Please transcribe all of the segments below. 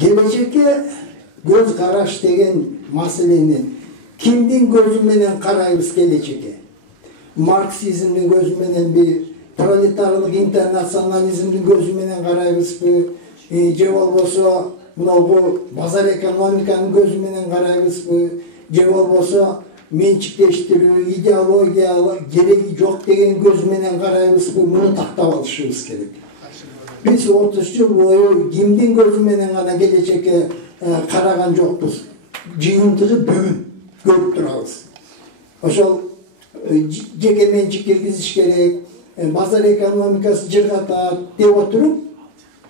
Gelecekte göz karaş деген maseleni kimdin gözü menen karayбыз gelecekte? Marksizmdin gözü menen bir proletarlık internasionalizmdin gözü menen karayбызбы? Je bolboso bu bazar ekonomikanın gözü menen karayбызбы? Je bolboso mençikleştirүү, ideologiya gereği yok деген gözü menen karayбызбы? Bunu taktap alışыбыз керек. Biz 30 yıl boyu kimdin gözü menen gana gelecekte karagan jokпуз. Жыйынтыгы бүгүн көрүp турабыз. Ошол жеке менчик киргизиш керек, базар экономикасы жыргатат деп отуруп,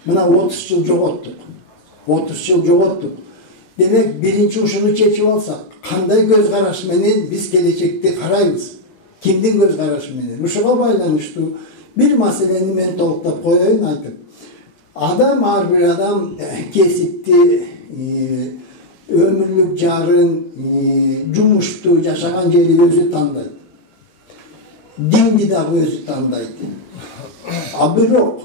мына 30 жыл жоготтук. 30 жыл жоготтук. Демек, биринчи ушуну чечип алсак, кандай көз караш менен биз келечекти карайбыз? Кимдин көз карашы менен? Ушуга байланыштуу bir маселени мен толуктап коеюн айтып. Адам, ар бир адам кесипти, ömürlük jarın, jumuştu, жашаган жери өзү тандайт. Динди дагы өзү тандайт. А бирок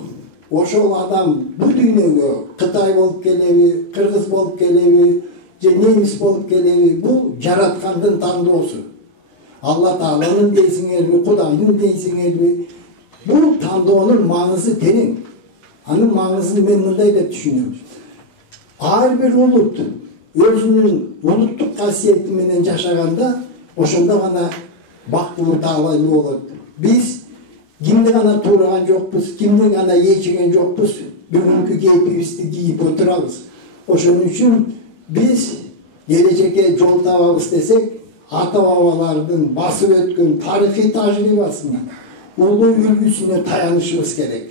ошол адам бул дүйнөгө Кытай болуп келеби, Кыргыз болуп келеби, же немис болуп келеби, бул жараткандын тандоосу. Алла Тааланын дейсиңерби, Кудайдын дейсиңерби, бул тандоонун маңызы терең. Анын маңызын мен мындай деп түшүнөм. Ар бир улут өзүнүн улуттук касиети менен жашаганда, ошондо гана бактылуу таалайлуу болот. Биз кимди гана туураган жокпуз, кимди гана ээчиген жокпуз, бүгүнкү кейпибизди кийип отурабыз. Ошон үчүн биз келечекке жол табабыз десек, ата-бабалардын басып өткөн тарыхый тажрыйбасына, улуу үлгүсүнө таянышыбыз керек.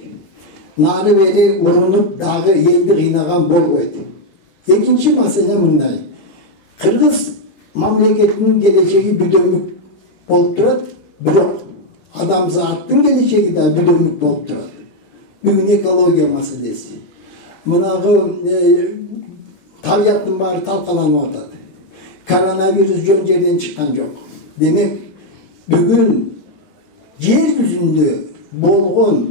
Нары бери урунуп дагы элди кыйнаган болбойт. Экинчи маселе мындай. Кыргыз мамлекетинин келечеги бүдөмүк болуп турат, бирок адамзаттын келечеги да бүдөмүк болуп турат. Бүгүн экология маселеси. Мынагы табияттын баары талкаланып атат. Коронавирус жөн жерден чыккан жок. Демек, бүгүн жер жүзүндө болгон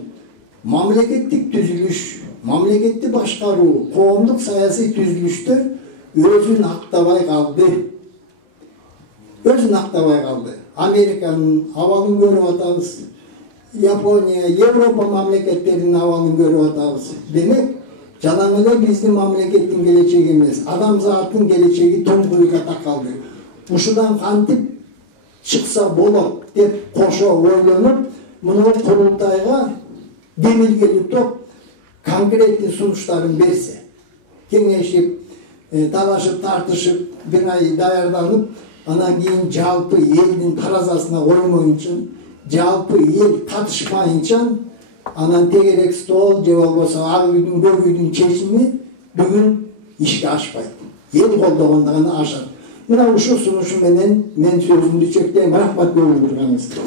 мамлекеттик түзүлүш, мамлекетти башкаруу, коомдук саясий түзүлүштөр өзүн актабай калды. Өзүн актабай калды. Американын абалын көрүп атабыз, Япония, Европа мамлекеттеринин абалын көрүп атабыз. Демек, жана эле биздин мамлекеттин келечеги эмес, адамзаттын келечеги тоңкуйга такалды. Ушудан кантип чыкса болот деп кошо ойлонуп, муну курултайга демилгелүү топ конкреттүү сунуштарын берсе, кеңешип, талашып, тартышып, бир ай даярданып, анан кийин жалпы элдин таразасына коймоюнча, жалпы эл катышмайынча, анан тегерек стол же болбосо ак үйдүн, көк үйдүн чечими бүгүн ишке ашпайт. Эл колдогондо гана ашат. Мына ушул сунушу менен мен сөзүмдү чектейм. Рахмат, көрүп турганыңызга.